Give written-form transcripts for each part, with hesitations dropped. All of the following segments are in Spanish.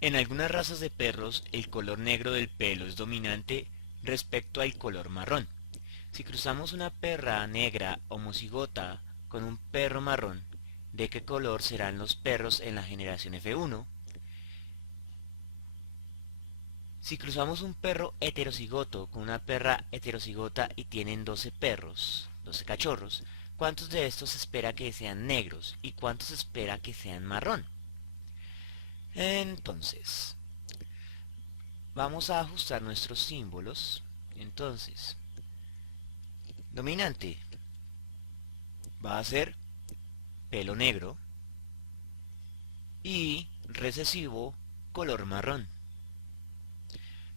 En algunas razas de perros, el color negro del pelo es dominante respecto al color marrón. Si cruzamos una perra negra homocigota con un perro marrón, ¿de qué color serán los perros en la generación F1? Si cruzamos un perro heterocigoto con una perra heterocigota y tienen 12 perros, 12 cachorros, ¿cuántos de estos se espera que sean negros y cuántos se espera que sean marrón? Entonces, vamos a ajustar nuestros símbolos. Entonces, dominante va a ser pelo negro y recesivo color marrón.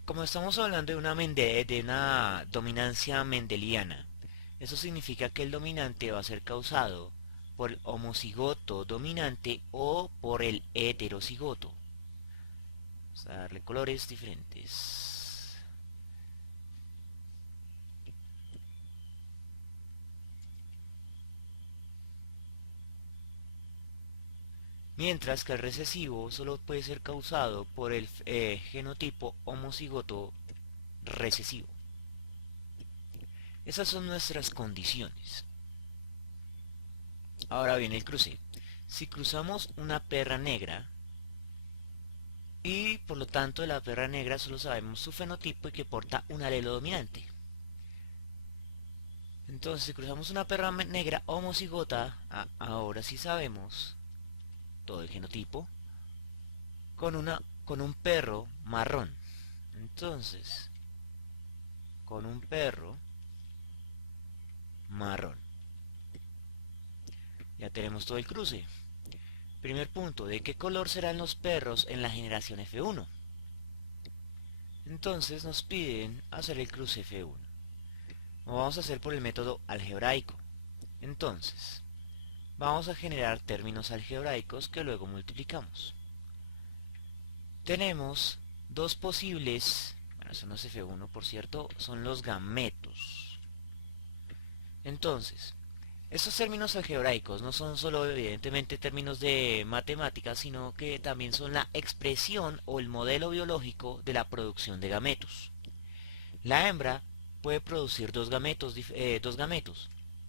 Como estamos hablando de una dominancia mendeliana, eso significa que el dominante va a ser causado por el homocigoto dominante o por el heterocigoto. Vamos a darle colores diferentes. Mientras que el recesivo solo puede ser causado por el genotipo homocigoto recesivo. Esas son nuestras condiciones. Ahora viene el cruce. Si cruzamos una perra negra, y por lo tanto de la perra negra solo sabemos su fenotipo y que porta un alelo dominante. Entonces si cruzamos una perra negra homocigota, ahora sí sabemos todo el genotipo, con un perro marrón. Entonces, con un perro marrón. Ya tenemos todo el cruce. Primer punto, ¿de qué color serán los perros en la generación F1? Entonces nos piden hacer el cruce F1. Lo vamos a hacer por el método algebraico. Entonces, vamos a generar términos algebraicos que luego multiplicamos. Tenemos dos posibles, bueno, eso no es F1 por cierto, son los gametos. Entonces, estos términos algebraicos no son solo evidentemente términos de matemáticas, sino que también son la expresión o el modelo biológico de la producción de gametos. La hembra puede producir dos gametos,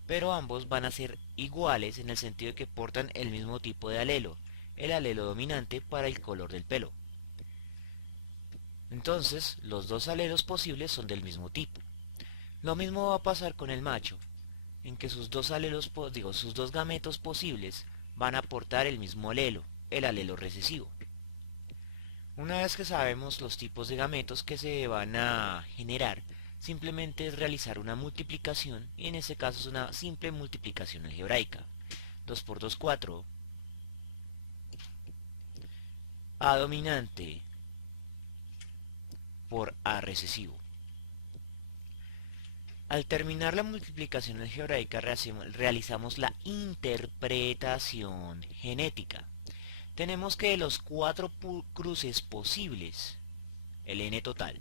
pero ambos van a ser iguales en el sentido de que portan el mismo tipo de alelo, el alelo dominante para el color del pelo. Entonces, los dos alelos posibles son del mismo tipo. Lo mismo va a pasar con el macho, en que sus dos sus dos gametos posibles van a portar el mismo alelo, el alelo recesivo. Una vez que sabemos los tipos de gametos que se van a generar, simplemente es realizar una multiplicación, y en este caso es una simple multiplicación algebraica. 2 por 2, 4. A dominante por A recesivo. Al terminar la multiplicación algebraica realizamos la interpretación genética. Tenemos que de los 4 cruces posibles, el n total,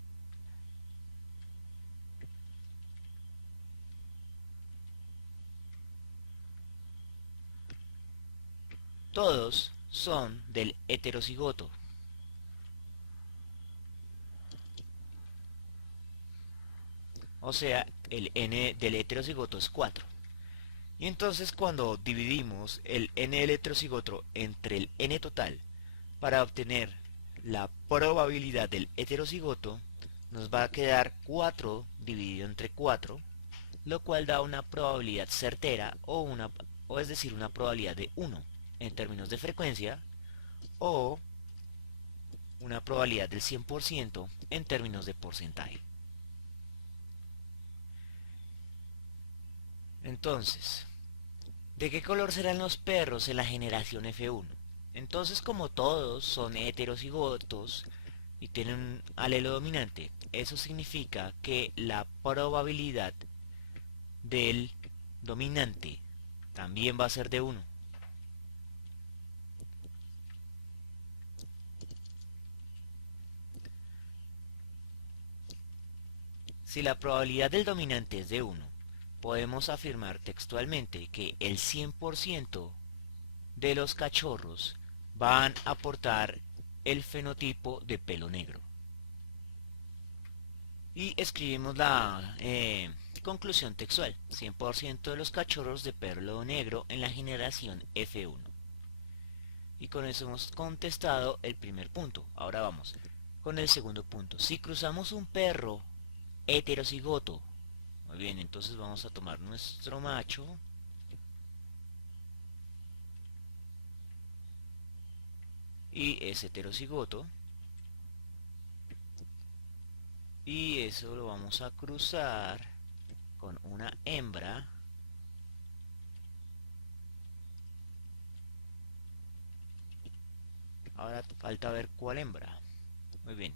todos son del heterocigoto. O sea, el n del heterocigoto es 4. Y entonces cuando dividimos el n del heterocigoto entre el n total para obtener la probabilidad del heterocigoto, nos va a quedar 4 dividido entre 4, lo cual da una probabilidad certera o es decir, una probabilidad de 1 en términos de frecuencia o una probabilidad del 100% en términos de porcentaje. Entonces, ¿de qué color serán los perros en la generación F1? Entonces, como todos son heterocigotos y tienen un alelo dominante, eso significa que la probabilidad del dominante también va a ser de 1. Si la probabilidad del dominante es de 1, podemos afirmar textualmente que el 100% de los cachorros van a portar el fenotipo de pelo negro. Y escribimos la conclusión textual: 100% de los cachorros de pelo negro en la generación F1. Y con eso hemos contestado el primer punto. Ahora vamos con el segundo punto. Si cruzamos un perro heterocigoto, muy bien, entonces vamos a tomar nuestro macho y es heterocigoto, y eso lo vamos a cruzar con una hembra Ahora falta ver cuál hembra. Muy bien.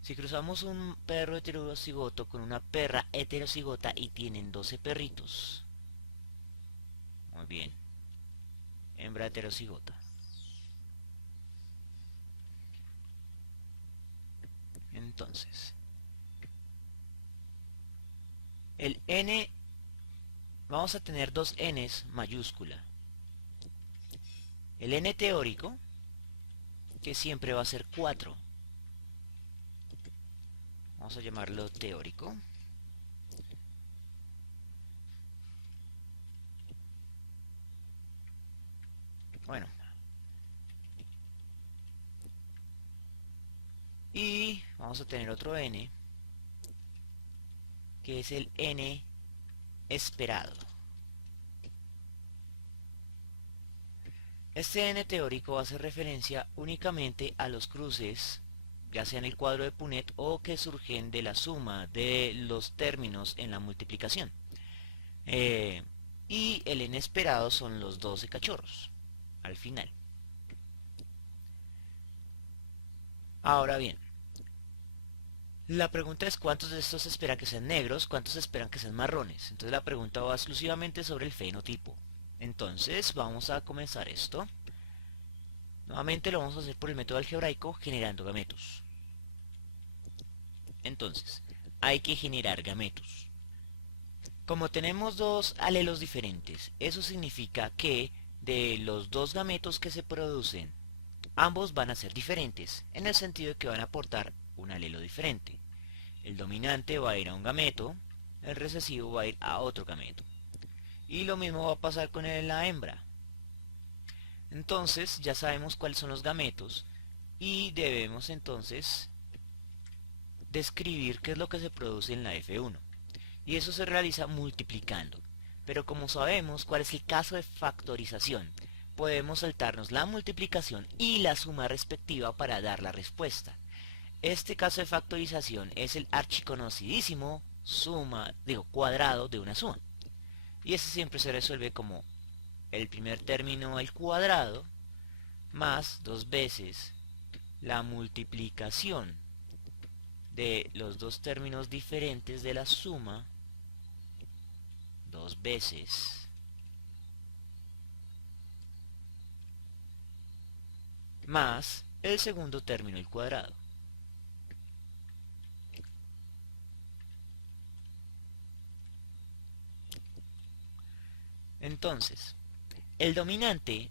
Si cruzamos un perro heterocigoto con una perra heterocigota y tienen 12 perritos. Muy bien. Hembra heterocigota. Entonces, el n, vamos a tener dos n's mayúscula. El n teórico, que siempre va a ser 4. Vamos a llamarlo teórico. Bueno. Y vamos a tener otro n, que es el n esperado. Este n teórico hace referencia únicamente a los cruces, ya sea en el cuadro de Punnett o que surgen de la suma de los términos en la multiplicación. Y el n esperado son los 12 cachorros, al final. Ahora bien, la pregunta es cuántos de estos esperan que sean negros, cuántos esperan que sean marrones. Entonces la pregunta va exclusivamente sobre el fenotipo. Entonces vamos a comenzar esto. Nuevamente lo vamos a hacer por el método algebraico generando gametos. Entonces, hay que generar gametos. Como tenemos dos alelos diferentes, eso significa que de los dos gametos que se producen, ambos van a ser diferentes, en el sentido de que van a aportar un alelo diferente. El dominante va a ir a un gameto, el recesivo va a ir a otro gameto. Y lo mismo va a pasar con la hembra. Entonces ya sabemos cuáles son los gametos y debemos entonces describir qué es lo que se produce en la F1. Y eso se realiza multiplicando. Pero como sabemos cuál es el caso de factorización, podemos saltarnos la multiplicación y la suma respectiva para dar la respuesta. Este caso de factorización es el archiconocidísimo cuadrado de una suma. Y ese siempre se resuelve como el primer término al cuadrado más 2 veces la multiplicación de los dos términos diferentes de la suma 2 veces más el segundo término al cuadrado. Entonces, el dominante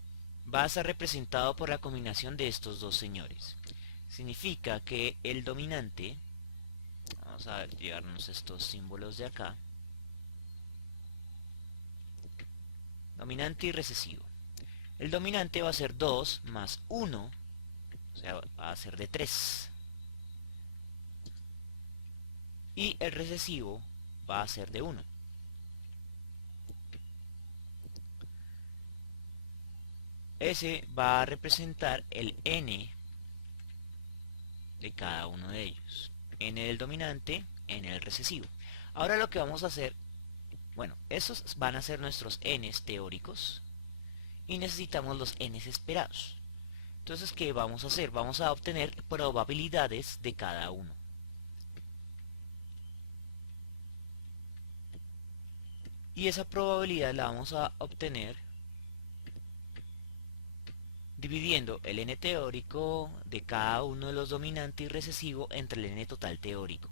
va a ser representado por la combinación de estos dos señores. Significa que el dominante, vamos a llevarnos estos símbolos de acá, dominante y recesivo. El dominante va a ser 2 más 1, o sea, va a ser de 3. Y el recesivo va a ser de 1. Ese va a representar el n de cada uno de ellos. N del dominante, n del recesivo. Ahora lo que vamos a hacer, bueno, esos van a ser nuestros n's teóricos y necesitamos los n's esperados. Entonces, ¿qué vamos a hacer? Vamos a obtener probabilidades de cada uno. Y esa probabilidad la vamos a obtener dividiendo el n teórico de cada uno de los dominante y recesivo entre el n total teórico.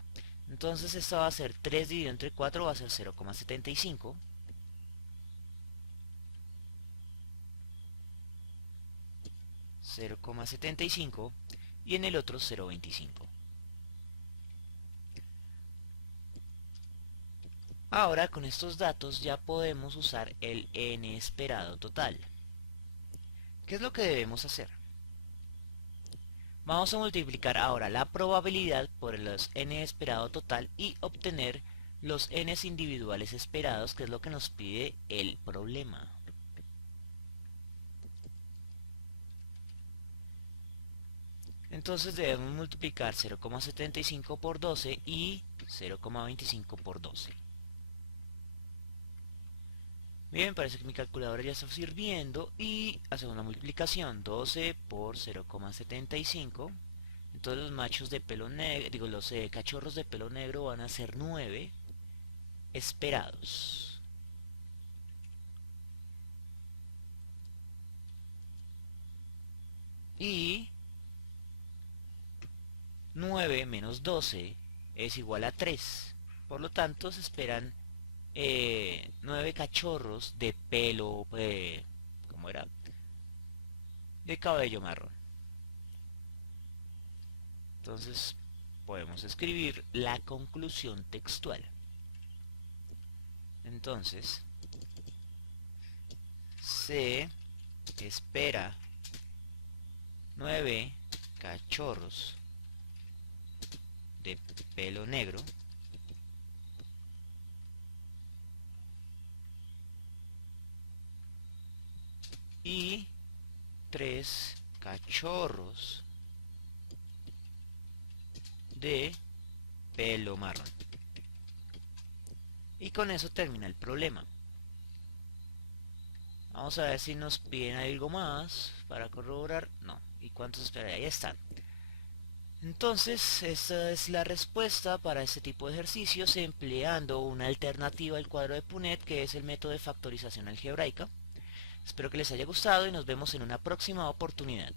Entonces esto va a ser 3 dividido entre 4, va a ser 0,75. y en el otro 0,25. Ahora con estos datos ya podemos usar el n esperado total. ¿Qué es lo que debemos hacer? Vamos a multiplicar ahora la probabilidad por los n esperado total y obtener los n individuales esperados, que es lo que nos pide el problema. Entonces debemos multiplicar 0,75 por 12 y 0,25 por 12. Bien, parece que mi calculadora ya está sirviendo y hacemos una multiplicación. 12 por 0,75. Entonces los machos de pelo negro, digo, los cachorros de pelo negro van a ser 9 esperados. Y 9 menos 12 es igual a 3. Por lo tanto, se esperan 9 cachorros de pelo, ¿cómo era? De cabello marrón. Entonces, podemos escribir la conclusión textual. Entonces, se espera 9 cachorros de pelo negro y 3 cachorros de pelo marrón. Y con eso termina el problema. Vamos a ver si nos piden algo más para corroborar. No. ¿Y cuántos espera? Ahí están. Entonces, esta es la respuesta para este tipo de ejercicios empleando una alternativa al cuadro de Punnett, que es el método de factorización algebraica. Espero que les haya gustado y nos vemos en una próxima oportunidad.